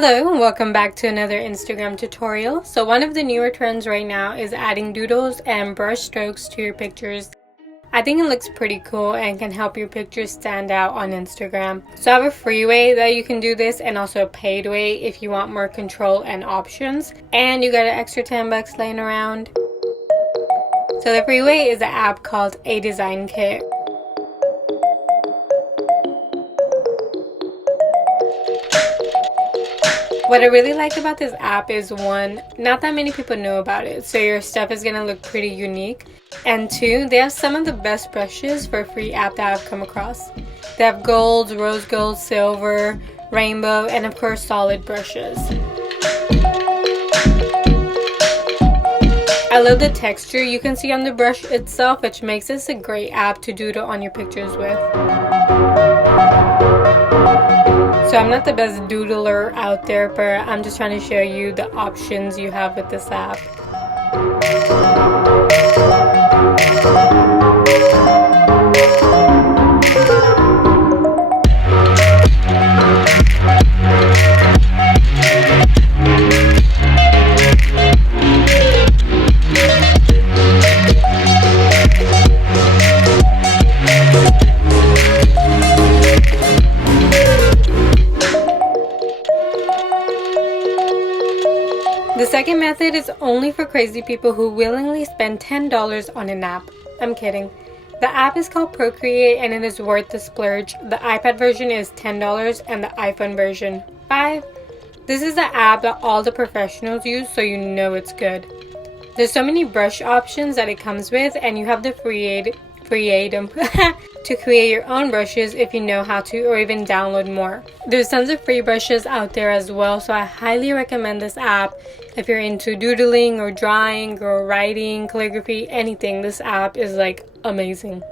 Hello and welcome back to another Instagram tutorial. So one of the newer trends right now is adding doodles and brush strokes to your pictures. I think it looks pretty cool and can help your pictures stand out on Instagram. So I have a free way that you can do this and also a paid way if you want more control and options. And you got an extra 10 bucks laying around. So the free way is an app called A Design Kit. What I really like about this app is one, not that many people know about it, so your stuff is gonna look pretty unique. And two, they have some of the best brushes for a free app that I've come across. They have gold, rose gold, silver, rainbow, and of course solid brushes. I love the texture you can see on the brush itself, which makes this a great app to doodle on your pictures with. So I'm not the best doodler out there, but I'm just trying to show you the options you have with this app. The second method is only for crazy people who willingly spend $10 on an app. I'm kidding. The app is called Procreate and it is worth the splurge. The iPad version is $10 and the iPhone version $5. This is the app that all the professionals use, so you know it's good. There's so many brush options that it comes with, and you have the freedom to create your own brushes if you know how to, or even download more. There's tons of free brushes out there as well, so I highly recommend this app. If you're into doodling or drawing or writing, calligraphy, anything, this app is like amazing.